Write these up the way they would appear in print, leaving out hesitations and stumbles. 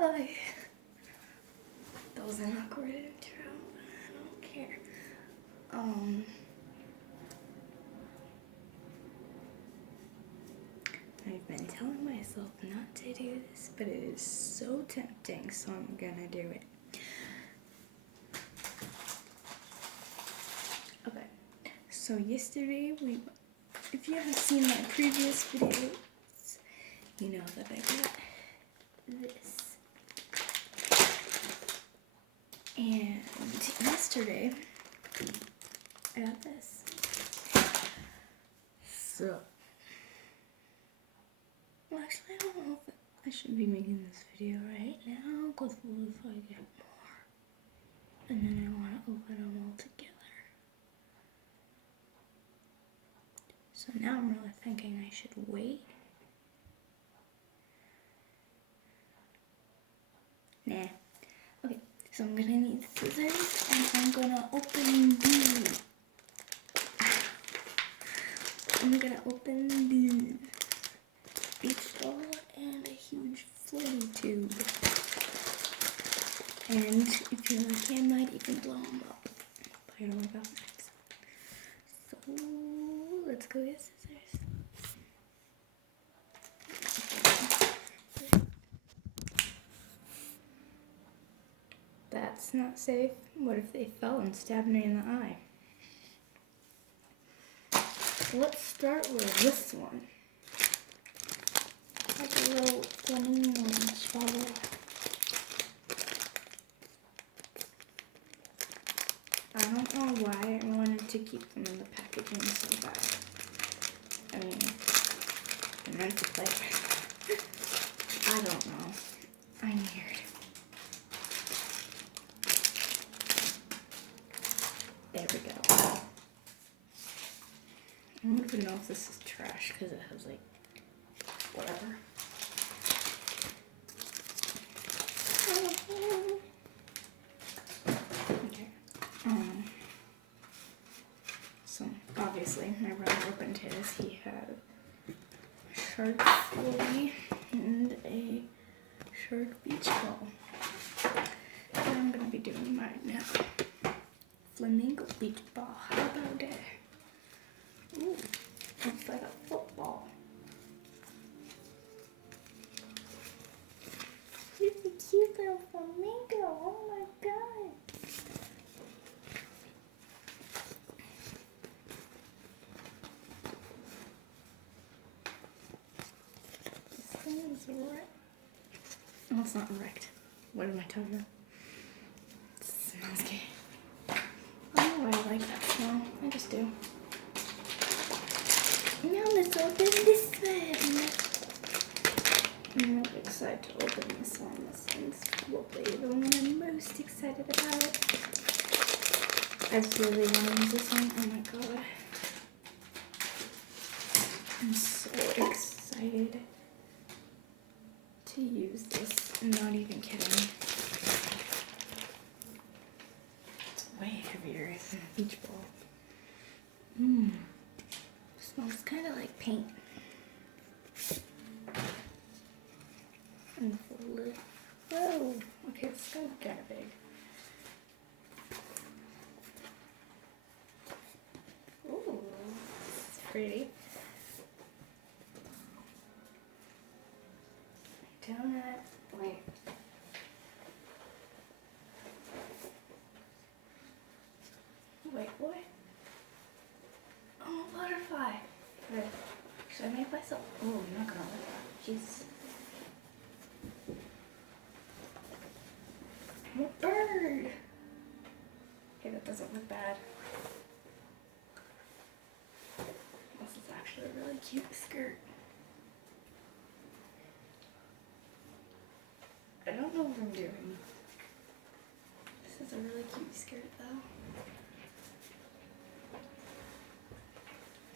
Bye. That was an awkward intro. I don't care. I've been telling myself not to do this, but it is so tempting, so I'm gonna do it. Okay, so yesterday if you haven't seen my previous videos, you know that I got this. And yesterday, I got this. So, well, actually, I don't know if I should be making this video right now, because what if I get more? And then I want to open them all together. So now I'm really thinking I should wait. Nah. Okay, so I'm gonna need scissors, and I'm gonna open these. I'm gonna open these. Beach ball and a huge floaty tube. And if you're lucky, I might even blow them up. But I don't know about that. So let's go get scissors. That's not safe. What if they fell and stabbed me in the eye? Let's start with this one. Like a little flamingo bottle. I don't know why I wanted to keep them in the packaging so bad. I mean, I meant to play. I don't know. I'm weird. There we go. I don't even know if this is trash because it has like whatever. Okay. So obviously my brother opened his. He had a shark floaty and a shark beach ball. And I'm gonna be doing mine now. Flamingo beach ball. How about that? Ooh, looks like a football. He's a cute little flamingo. Oh my god. This thing is wrecked. Oh, it's not wrecked. What am I talking about? It smells good. I don't know why I like that smell. I just do. Now let's open this one. I'm really excited to open this one. This one's probably the one I'm most excited about. I really want to use this one. Oh my god. I'm so excited to use this. I'm not even kidding. It's way heavier than a beach ball. Smells kind of like paint. And whoa, okay, it's kind of big. Ooh, it's pretty. Donut. Wait. Wait, what? Oh, a butterfly. Wait, should I make myself? Oh, I'm not gonna let that. Jeez. I'm a bird. Okay, that doesn't look bad. This is actually a really cute skirt. I don't know what I'm doing. This is a really cute skirt though.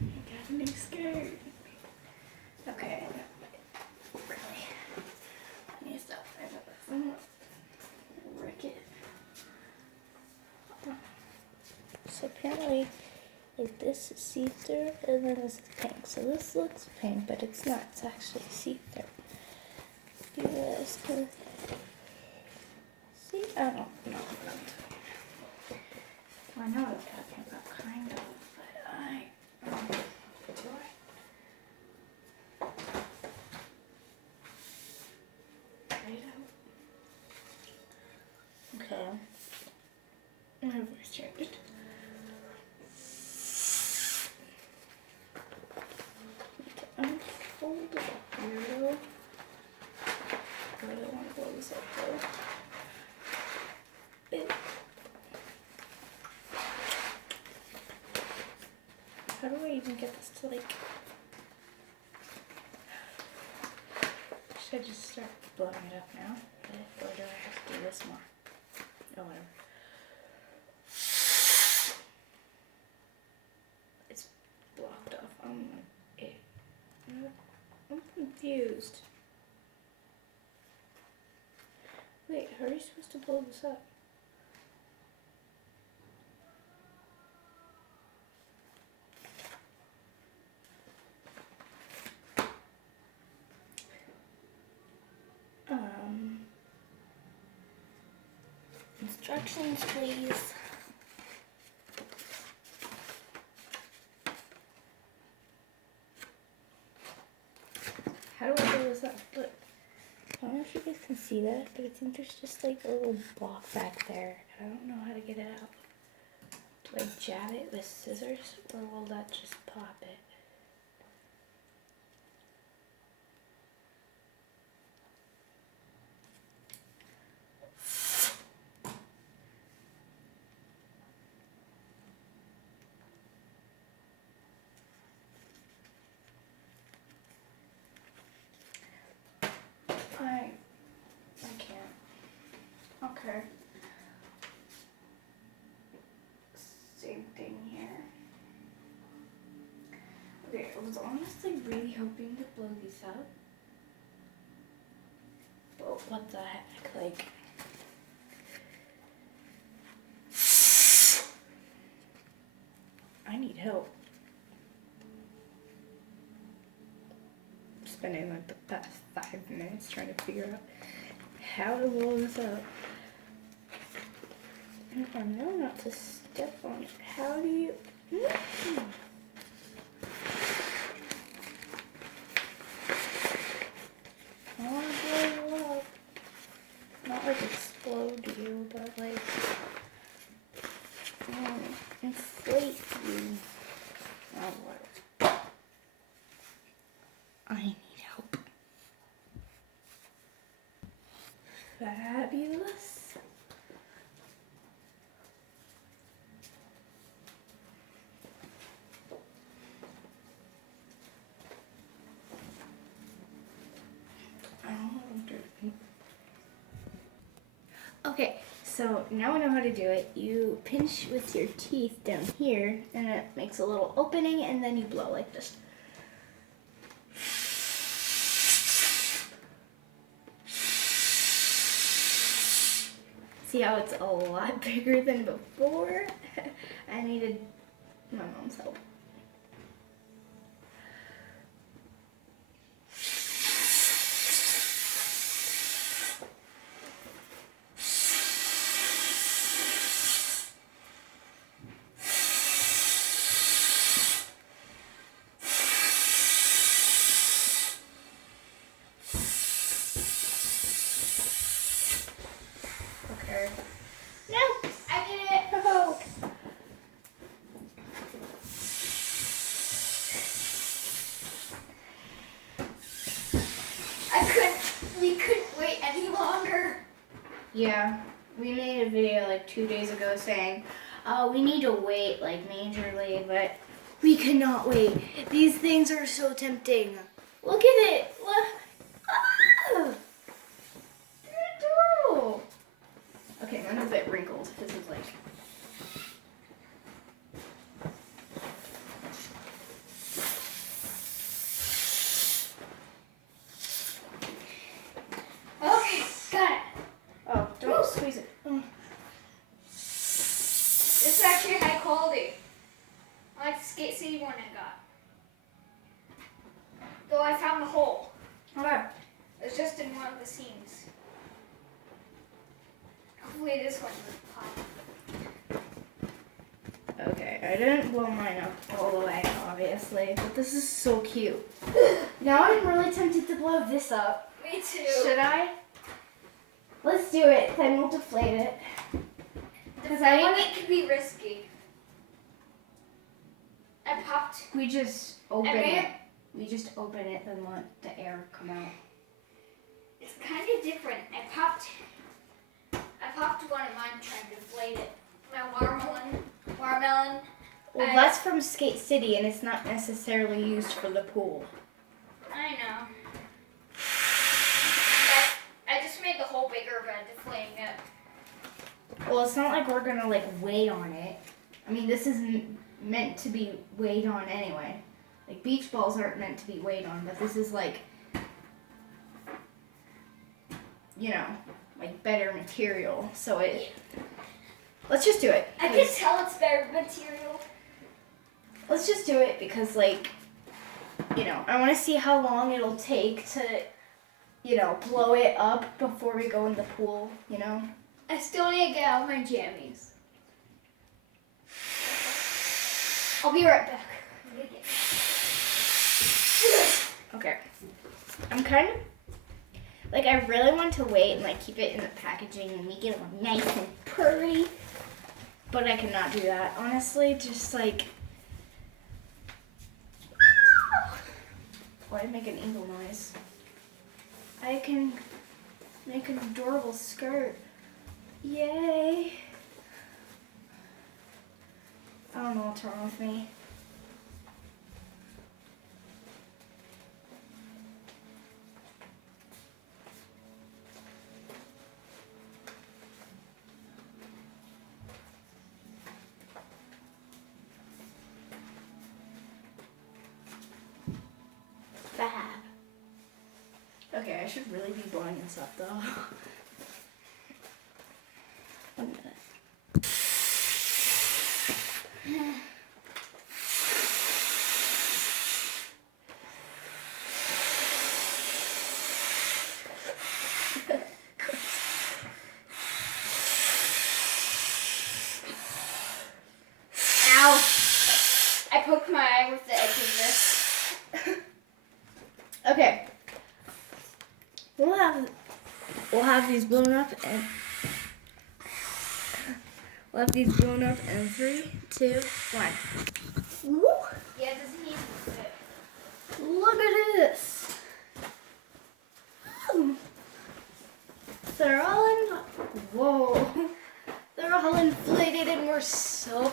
I got a new skirt. Okay, really. I need to stop playing with this. I'm gonna wreck it. So apparently, like this is see-through and then this is pink. So this looks pink, but it's not. It's actually see-through. You guys can Oh, no, no. Well, I know what I'm talking about, kind of, but do I? Okay. My voice changed. Unfold it up here, though. I really want to blow this up, though. How do I even get this to, like... Should I just start blowing it up now? Or do I have to do this more? Oh, whatever. It's blocked off on it. I'm confused. Wait, how are you supposed to blow this up? Instructions, please. How do I blow this up? Look. I don't know if you guys can see that, but I think there's just like a little block back there. I don't know how to get it out. Do I jab it with scissors, or will that just pop it? I can't. Okay. Same thing here. Okay, I was honestly really hoping to blow these up. But what the heck, like... I need help. I'm spending like the past 5 minutes trying to figure out how to blow this up. And I know not to step on it. How do you... I want to blow you up. Not like explode you, but like... inflate you. Oh, what? I need help. Fabulous. Okay, so now I know how to do it. You pinch with your teeth down here, and it makes a little opening, and then you blow like this. See how it's a lot bigger than before? I needed my mom's help. Okay. No! I did it! Oh. We couldn't wait any longer. Yeah, we made a video like 2 days ago saying, oh, we need to wait like majorly, but we cannot wait. These things are so tempting. Look at it. Look. Ah! They're adorable. Okay, mine's a bit wrinkled. This is like... Okay, got it. Oh, don't squeeze it. This is actually high quality. I like the Skate City one I got. Though I found the hole. Okay. It's just in one of the seams. Hopefully is going to the pot. Okay, I didn't blow mine up all the way, obviously, but this is so cute. Now I'm really tempted to blow this up. Me too. Should I? Let's do it, then we'll deflate it. Because I want it could be risky. I popped. We just open it. We just open it and let the air come out. It's kind of different. I popped one of mine trying to deflate it. My watermelon. Well, that's from Skate City, and it's not necessarily used for the pool. I know. I just made the hole bigger by deflating it. Well, it's not like we're gonna like weigh on it. I mean, this isn't meant to be weighed on anyway. Like beach balls aren't meant to be weighed on, but this is like, you know, like better material. So let's just do it. I can tell it's better material. Let's just do it because, like, you know, I want to see how long it'll take to, you know, blow it up before we go in the pool, you know? I still need to get out my jammies. I'll be right back. Okay. I'm kind of, like, I really want to wait and, like, keep it in the packaging and make it look nice and pretty. But I cannot do that, honestly. Just, like, why did I make an eagle noise? I can make an adorable skirt. Yay. I don't know what's wrong with me. Fab. Okay, I should really be blowing this up though. 1 minute. Ow! I poked my eye with the edge of this. Okay. We'll have these blown up and we'll have these blown up in 3, 2, 1. Woo! Yeah, it doesn't even fit. Look at this. They're all in. Whoa! They're all inflated and we're so.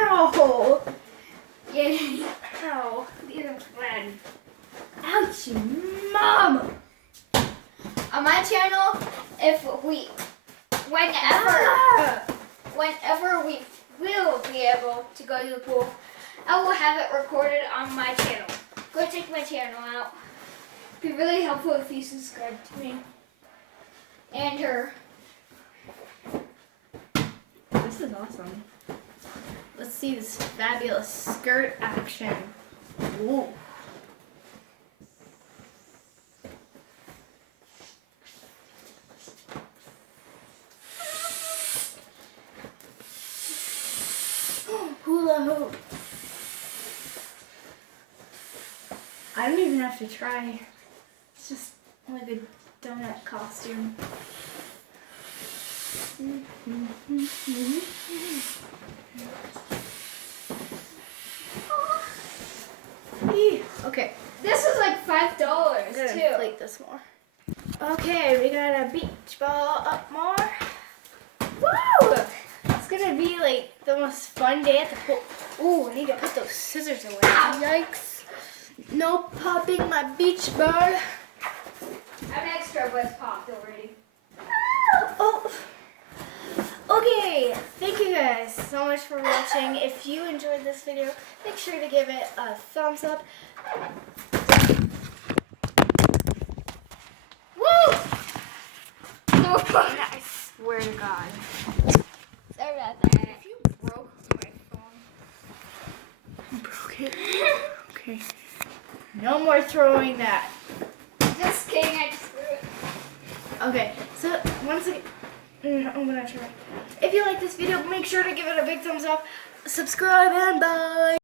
Ow! Yeah. Ow! These are fun. Ouchie, Mom! On my channel, whenever we will be able to go to the pool, I will have it recorded on my channel. Go check my channel out. It'd be really helpful if you subscribe to me and her. This is awesome. Let's see this fabulous skirt action. Ooh. Hula hoop. I don't even have to try. It's just like a donut costume. Okay. This is like $5 I'm gonna too. inflate this more. Okay, we got a beach ball up more. Woo! It's gonna be like the most fun day at the pool. Ooh, I need to put those scissors away. Yikes. No popping my beach ball. An extra was popped already. Oh. Okay, thank you guys so much for watching. If you enjoyed this video, make sure to give it a thumbs up. Woo! No, I swear to God. sorry about that. If you broke my phone. Broke it? Okay. No more throwing that. Just kidding, I just threw it. Okay, so once again, I'm gonna try. If you like this video, make sure to give it a big thumbs up, subscribe, and bye.